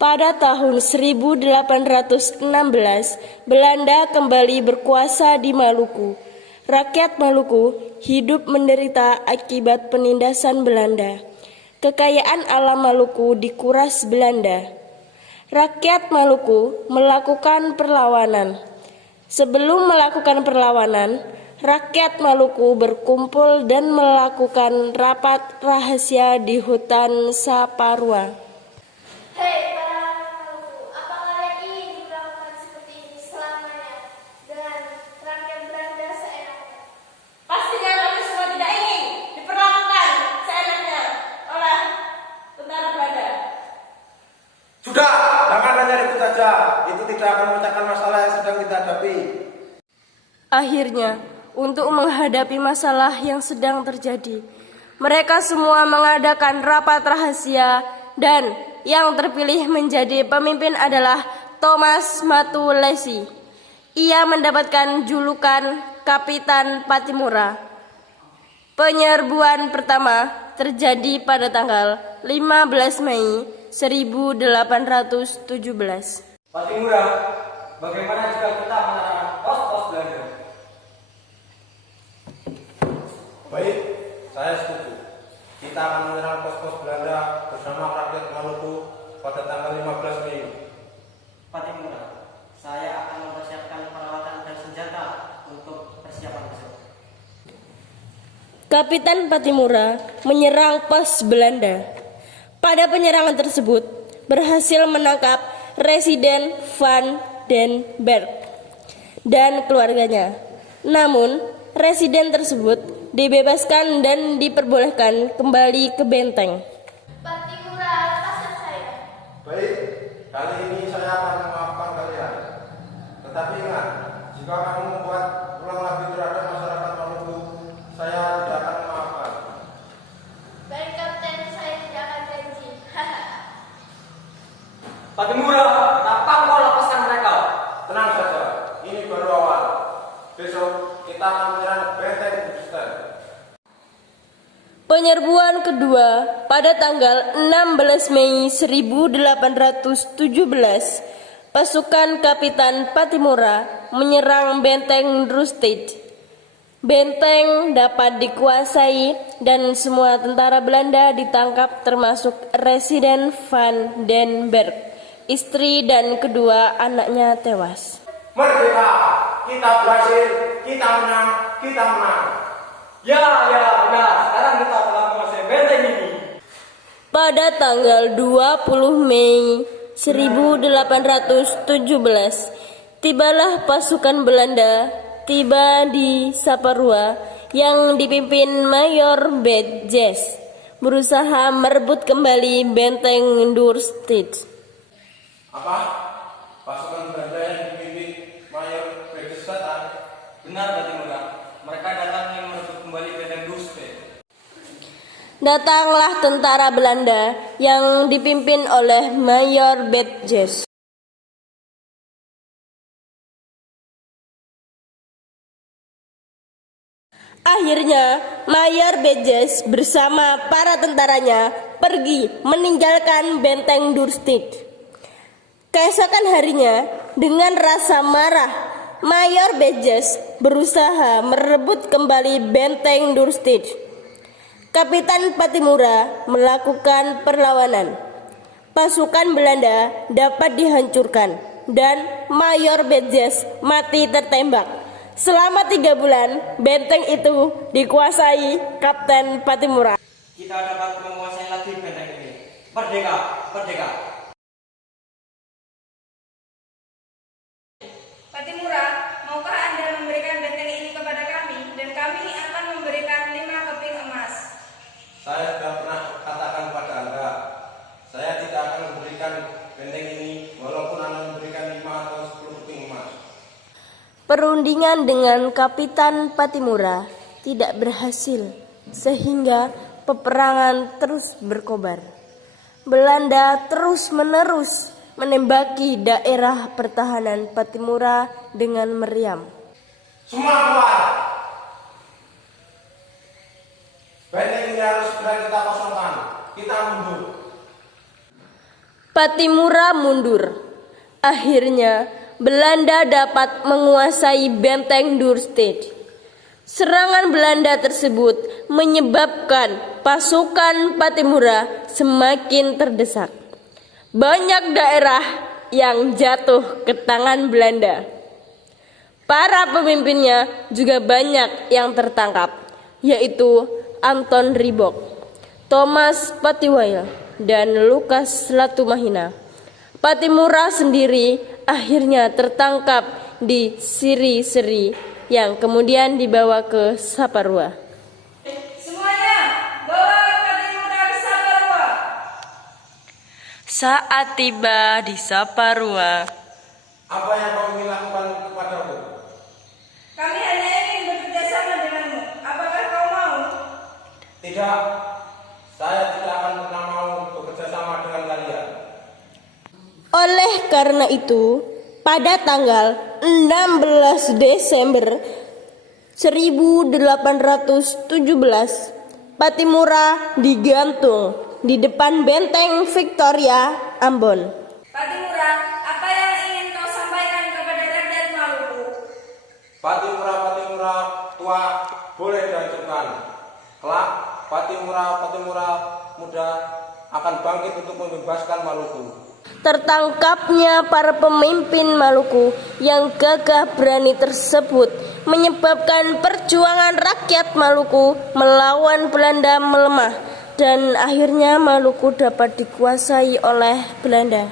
Pada tahun 1816, Belanda kembali berkuasa di Maluku. Rakyat Maluku hidup menderita akibat penindasan Belanda. Kekayaan alam Maluku dikuras Belanda. Rakyat Maluku melakukan perlawanan. Sebelum melakukan perlawanan, rakyat Maluku berkumpul dan melakukan rapat rahasia di hutan Saparua. Hei para Maluku, apa kalian ingin diperlakukan seperti ini selamanya dengan rakyat Belanda seenaknya? Pastinya kami semua tidak ingin diperlakukan seenaknya oleh tentara Belanda. Sudah, jangan hanya ribut saja. Itu tidak akan memecahkan masalah yang sedang kita hadapi. Akhirnya, untuk menghadapi masalah yang sedang terjadi, mereka semua mengadakan rapat rahasia dan yang terpilih menjadi pemimpin adalah Thomas Matulesi. Ia mendapatkan julukan Kapitan Patimura. Penyerbuan pertama terjadi pada tanggal 15 Mei 1817. Patimura, bagaimana jika kita menerapkan pos-pos Belanda? Baik, saya setuju. Kita akan menyerang pos-pos Belanda bersama rakyat Maluku pada tanggal 15 Mei. Patimura, saya akan mempersiapkan peralatan dan senjata untuk persiapan besok. Kapitan Patimura menyerang pos Belanda. Pada penyerangan tersebut, berhasil menangkap Residen van den Berg dan keluarganya. Namun, residen tersebut dibebaskan dan diperbolehkan kembali ke benteng. Patimura, lepaskan saya. Baik, kali ini saya akan memaafkan kalian. Tetapi ingat, jika kamu membuat ulang lagi terhadap masyarakat Maluku, saya tidak akan memaafkan. Baik Kapten, saya tidak akan janji. Patimura, kenapa kau lepaskan mereka? Tenang saja, ini baru awal. Besok kita akan menyerang benteng Houston. Penyerbuan kedua pada tanggal 16 Mei 1817, pasukan Kapitan Patimura menyerang benteng Drusted. Benteng dapat dikuasai dan semua tentara Belanda ditangkap termasuk Residen van den Berg. Istri dan kedua anaknya tewas. Merdeka, kita berhasil, kita menang, kita menang. Ya, benar. Sekarang kita telah menguasai benteng ini. Pada tanggal 20 Mei 1817, tibalah pasukan Belanda tiba di Saparua yang dipimpin Mayor Bedjes, berusaha merebut kembali benteng Drusted. Apa? Pasukan Belanda yang dipimpin Mayor Bedjes datang? Benar, Patimura. Mereka datang ingin merebut kembali benteng Drusted. Datanglah tentara Belanda yang dipimpin oleh Mayor Bedjes. Akhirnya, Mayor Bedjes bersama para tentaranya pergi meninggalkan benteng Drusted. Keesokan harinya, dengan rasa marah, Mayor Bedjes berusaha merebut kembali benteng Drusted. Kapitan Patimura melakukan perlawanan. Pasukan Belanda dapat dihancurkan dan Mayor Bedjes mati tertembak. Selama 3 bulan, benteng itu dikuasai Kapten Patimura. Kita dapat menguasai lagi benteng ini. Merdeka, merdeka. Patimura, maukah Anda memberikan benteng ini kepada kami dan kami akan memberikan 5 keping emas? Saya sudah pernah katakan kepada Anda, saya tidak akan memberikan benteng ini walaupun Anda memberikan 5 atau 10 keping emas. Perundingan dengan Kapitan Patimura tidak berhasil, sehingga peperangan terus berkobar. Belanda terus-menerus menembaki daerah pertahanan Patimura dengan meriam. Semua keluar! Benteng ini harus segera kita kosongkan. Kita mundur. Pattimura mundur. Akhirnya, Belanda dapat menguasai benteng Dordrecht. Serangan Belanda tersebut menyebabkan pasukan Pattimura semakin terdesak. Banyak daerah yang jatuh ke tangan Belanda. Para pemimpinnya juga banyak yang tertangkap, yaitu Anton Ribok, Thomas Patiwail, dan Lukas Latumahina. Pattimura sendiri akhirnya tertangkap di Siri-Seri yang kemudian dibawa ke Saparua. Semuanya, bawa Pattimura ke Saparua. Saat tiba di Saparua, Apa yang kau ingin lakukan kepadaku? Kami hanya ingin bekerja sama denganmu. Apakah kau mau? Tidak, saya tidak akan pernah mau bekerja sama dengan kalian. oleh karena itu, pada tanggal 16 Desember 1817, Pattimura digantung di depan benteng Victoria, Ambon. Pattimura, apa yang ingin kau sampaikan kepada rakyat Maluku? Pattimura tua boleh dihancurkan. Kelak, Pattimura muda akan bangkit untuk membebaskan Maluku. Tertangkapnya para pemimpin Maluku yang gagah berani tersebut menyebabkan perjuangan rakyat Maluku melawan Belanda melemah, dan akhirnya Maluku dapat dikuasai oleh Belanda.